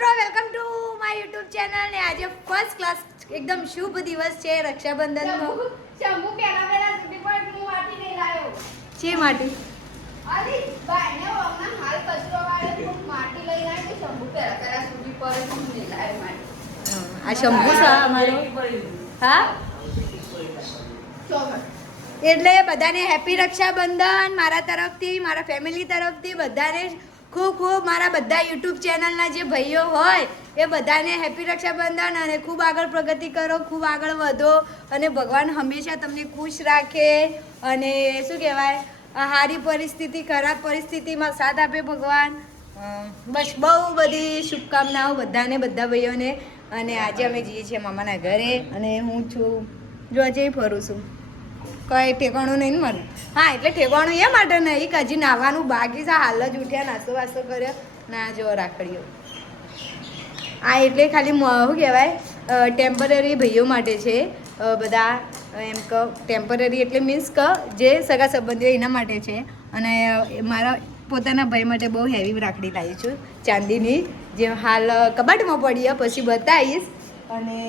મિત્રો welcome to my YouTube channel ને આજે ફર્સ્ટ ક્લાસ એકદમ શુભ દિવસ છે રક્ષાબંધનનો શંભુ પેલા સુધી પણ હું માટી નહીં લાયો છે માટી અલી બાયને ઓમના હાલ કચરો વાળે હું માટી લઈ આવ્યો કે શંભુ પેલા સુધી પર હું નહીં લાયો માટી આ શંભુ સા અમારો હા ચોમર એટલે બધાને હેપી રક્ષાબંધન મારા તરફથી મારા ફેમિલી તરફથી બધાને ખૂબ ખૂબ મારા બધા યુટ્યુબ ચેનલના જે ભાઈઓ હોય એ બધાને હેપી રક્ષાબંધન અને ખૂબ આગળ પ્રગતિ કરો ખૂબ આગળ વધો અને ભગવાન હંમેશા તમને ખુશ રાખે અને શું કહેવાય સારી પરિસ્થિતિ ખરાબ પરિસ્થિતિમાં સાથ આપે ભગવાન બસ બહુ બધી શુભકામનાઓ બધાને બધા ભાઈઓને અને આજે અમે જઈએ છીએ મામાના ઘરે અને હું છું જો આજે ફરું છું કઈ ઠેકાણું નહીં ને મારું હા એટલે ઠેકાણું એ માટે નહીં કે હજી નાવાનું બાકી છે હાલ જ ઉઠ્યા નાસ્તો વાસ્તો કર્યો ના જો રાખડીઓ આ એટલે ખાલી શું કહેવાય ટેમ્પરરી ભાઈઓ માટે છે બધા એમ કહો ટેમ્પરરી એટલે મીન્સ કે જે સગા સંબંધીઓ એના માટે છે અને મારા પોતાના ભાઈ માટે બહુ હેવી રાખડી લાવી છું ચાંદીની જે હાલ કબાટમાં પડી પછી બતાવીશ અને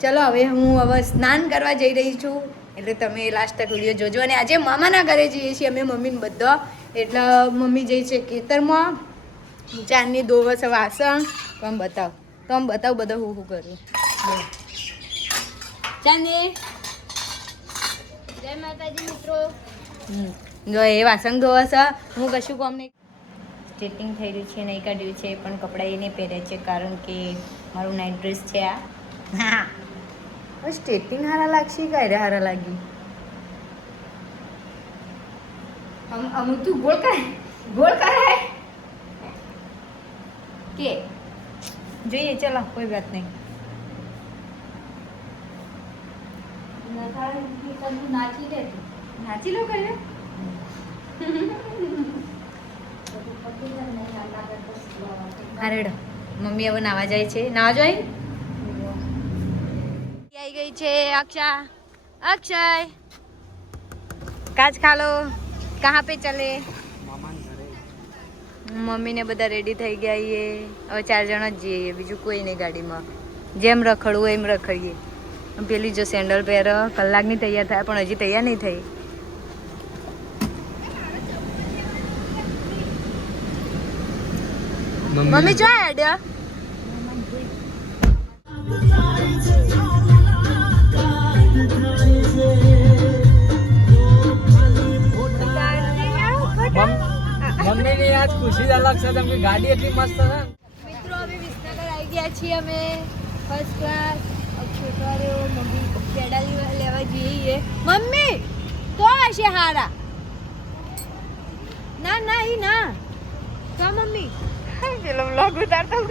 ચલો હવે સ્નાન કરવા જઈ રહી છું એટલે તમે લાસ્ટ તક વિડીયો જોજો અને આજે મામાના ઘરે જઈએ છીએ અમે મમ્મીને બધા એટલે મમ્મી જઈ છે ખેતરમાં ચાંદની દોવસ વાસણ તો આમ બતાવ બધું હું કરું ચાંદી જય માતાજી મિત્રો જો એ વાસણ ધોવસ હું કશું કામ નહીં સ્ટેટિંગ થઈ રહ્યું છે નહીં કાઢ્યું છે પણ કપડાં એ નહીં પહેર્યા છે કારણ કે મારું નાઇટ ડ્રેસ છે આ હા સ્ટેટિંગ હારા લાગશે કાંઈ હારા લાગી અમુક તું ગોળ કરે કે જોઈએ ચલો કોઈ વાત નહીં નાચી લો કરે હારેડો મમ્મી હવે નાવા જાય છે નાવા જાય आई गई छे अक्षय काच खा लो कहाँ पे चले मम्मी ने बता रेडी થઈ ગયા ये હવે 4 જણા જ જઈએ બીજું કોઈ નહીં ગાડીમાં જેમ રખડવું એમ રખડીએ પેલી જો સેન્ડલ પહેર કલાકની તૈયાર થાય પણ હજી તૈયાર નહીં થઈ મમ્મી જો આડ્યા મમ્મી ની આજ ખુશી જ અલગ છે તમે ગાડી એટલી મસ્ત છે મિત્રો અમે વિસનગર આવી ગયા છીએ અમે ફર્સ્ટ ક્લાસ છોકરાઓ મમ્મી પેડા લેવા જઈએ મમ્મી તો હશે હારા ના ના ઈ ના તો મમ્મી પેલો વ્લોગ ઉતારતા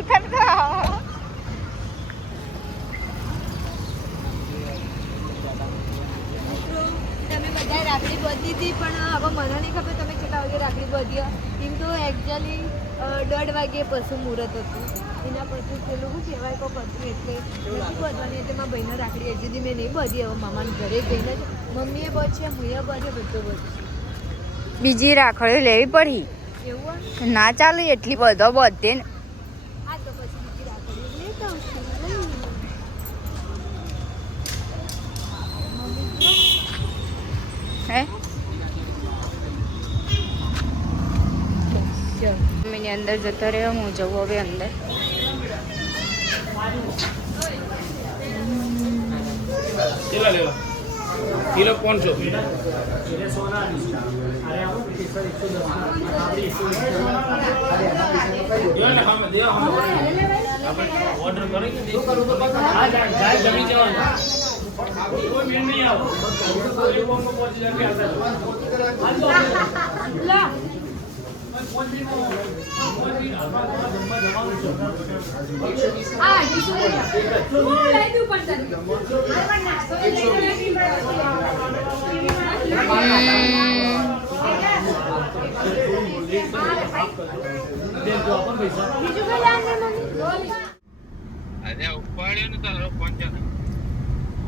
તમે બધા રાખડી બાંધી હતી પણ હવે મને નહીં ખબર તમે કેટલા વાગે રાખડી બાંધી એમ તો એકચ્યુઅલી 1:30 વાગે પશુ મુહૂર્ત હતું એના પછી પેલું શું કહેવાય કોક હતું એટલે નથી બાંધવાની એટલે મારા ભાઈને રાખડી હજી સુધી મેં નહીં બાંધી હવે મામાના ઘરે જઈને જ મમ્મીએ બાંધશે હુંએ બાંધે બધો બાંધશે બીજી રાખડીઓ લેવી પડી એવું ના ચાલે એટલી બધો બધે ને હા તો પછી બીજી રાખડીઓ લેતા આવશું હે મમ્મીની અંદર જતો રહ્યો હું જવું હવે અંદર કિલો 500 ઓર્ડર કરેંगे जमी जाओ कोई मेल नहीं आओ कोई वो को पहुंच जाके आता ला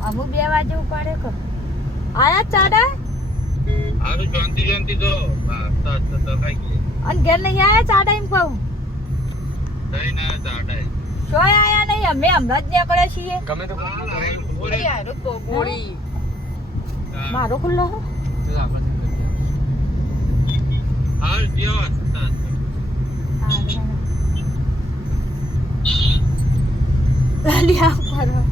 અમુક 2 વાગે ઉપાડે કો આયા ચાડા આરું શાંતિ તો અને ઘેર નહીં આયા ચાડા એમ કહું નહીં ના ચાડા તોય આયા નહીં અમે હમણાં જ નીકળે છીએ ગમે તો મારો ખુલ્લો હે? લ્યા કરો.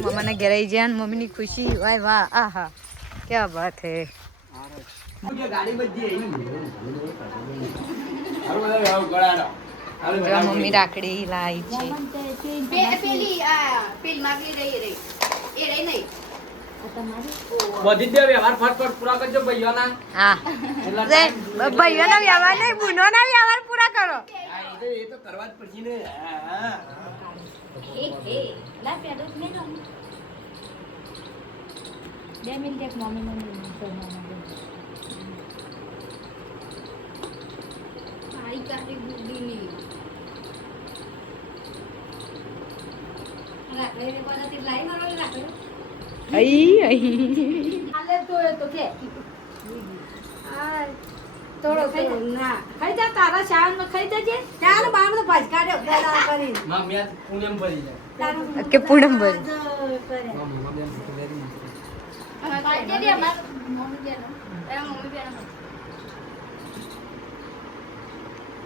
મમ્માના ઘરે આવી જાય ને મમ્મીની ખુશી વાહ વાહ આહા ક્યાં બાત હે જો મમ્મી રાખડી લાવી છે પેલી પેલી માગલી રહી એ રહી નહીં બધી જ વ્યવહાર ફટફટ પૂરા કરજો ભાઈઓના હા ભાઈઓના વ્યવહાર નહીં બુનોના વ્યવહાર પૂરા કરો એ તો કરવા જ પડશે ને મારી કાઢી બુદ્ધિ નહીં ખાઈ જા તારા શાળામાં ખાઈ જજે ચાર બાર નો ભજકા દે ઉડાડા કરી માં મેં પુણ્યમ ભરી જાય કે પૂનમ ભર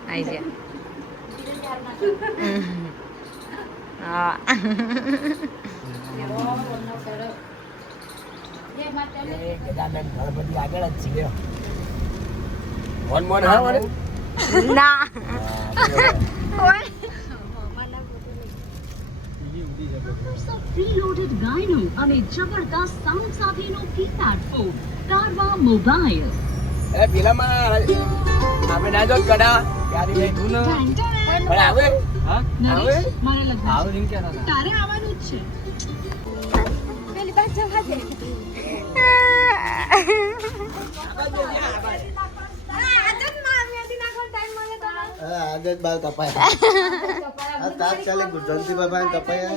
આઈ જા હા આગળ જ છીએ મોન હા મને ના પ્રીલોડેડ ગાયનો અને જબરદસ્ત સાઉન્ડ સાથેનો કીપેડ ફોન કારવા મોબાઈલ એ પેલામાં આપણે ના જો કડા યારી લઈ તું ને પણ આવે હા આવે મારે લગભગ આવ રિંગ કે ના તારે આવવાનું જ છે પેલી બાજુ જવા દે આદત બાર કપાય આ તાત્કાલિક જલ્દી બાબા કપાય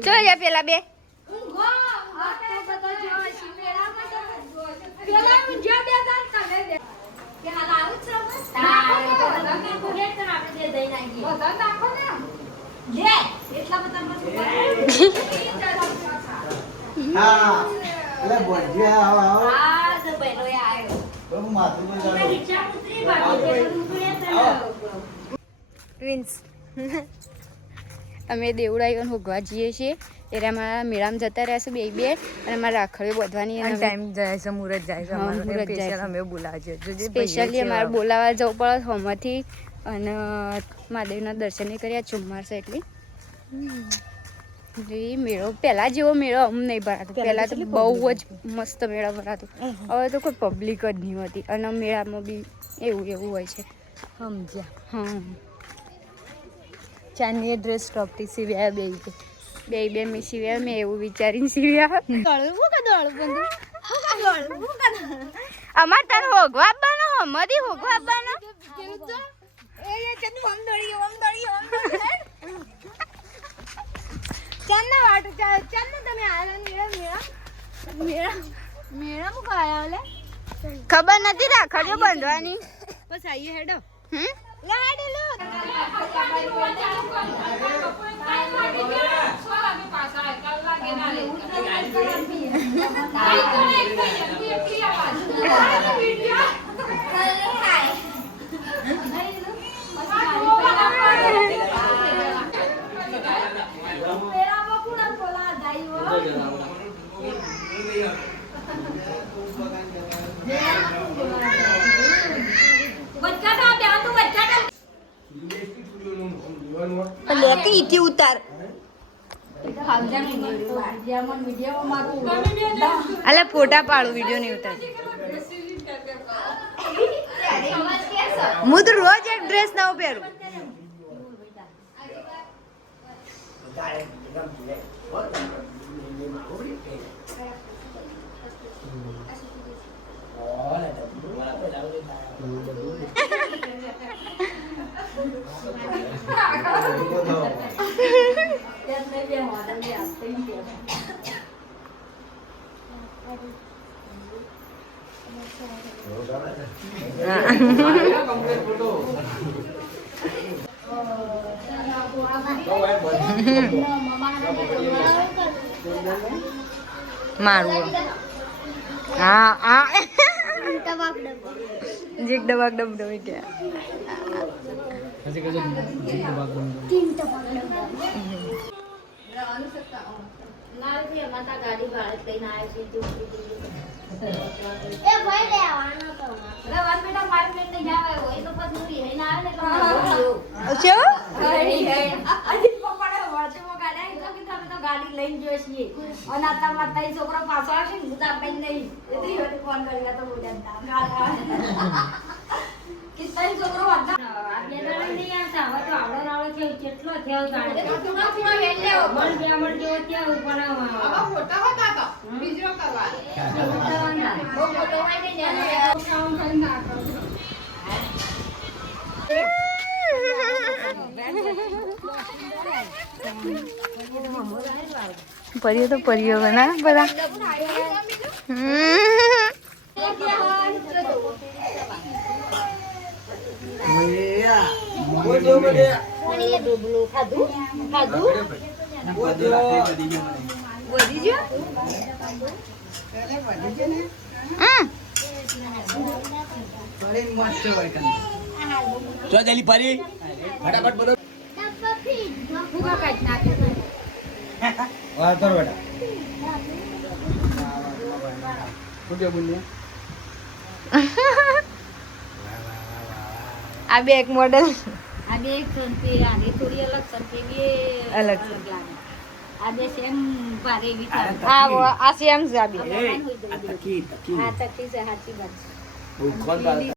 ચો યા પેલા બે હા એટલે બોંધિયા આવો બહુ માથું ટ્વિન્સ અમે દેવડાઈઓને હોગવા જઈએ છીએ એરામાં મેળામાં જતા રહેશું બે અને મારે રાખડીઓ બધવાની ટાઈમ જાય છે મુહૂર્ત જાય છે મુહૂર્ત જાય અમે બોલાવજો સ્પેશિયલી અમારે બોલાવવા જવું પડે હોમથી અને મહાદેવના દર્શન કર્યા ચુમ્મારશે એટલી મેળો પહેલા જેવો મેળો અમ નહીં ભરાતો પહેલા તો બહુ જ મસ્ત મેળો ભરાતો હવે તો કોઈ પબ્લિક જ નહીં હોતી અને મેળામાં બી એવું હોય છે સમજ્યા હા ચાંદીએ ડ્રેસ ટોપટી સીવ્યા બે મેં સીવ્યા મેં એવું વિચારીને સીવ્યા અમાર તાર હોગવા આપવાનો હમદી હોગવા આપવાનો ચાંદના વાટો ચાંદના તમે આયા મેળા મુકા આયા ઓલે ખબર નથી રાખડીઓ બાંધવાની બસ આઈએ હેડો લો હેડો લો લેતી ઇથી ઉતાર અલે ફોટા પાડું વિડિયો નહીં ઉતાર હું તો રોજ એક ડ્રેસ નવો પહેરું મારું હા આ જીક ડબાક ડબ ડબી કે ગાડી લઈને જોઈએ છીએ અને અત્યારમાં તારી છોકરો પાછો આવશે ને હું તો આપણે નહીં ફોન કરી તો બોલ્યા કે તારી છોકરો કેટલો થયો ગાડી ફોટો હતા બીજો કરવા પરિયો તો પરિયો બના બધા જો જલ્દી ફરી ફટાફટ બોલો વાત કર બેટા શું કે બોલ્યા આ બે એક મોડેલ આ બે એક સંપી આની થોડી અલગ સંપી બે અલગ લાગે આ બે સેમ ભારે એવી આ સેમ છે આ બે આ તકી હા તકી છે સાચી વાત કોણ બાત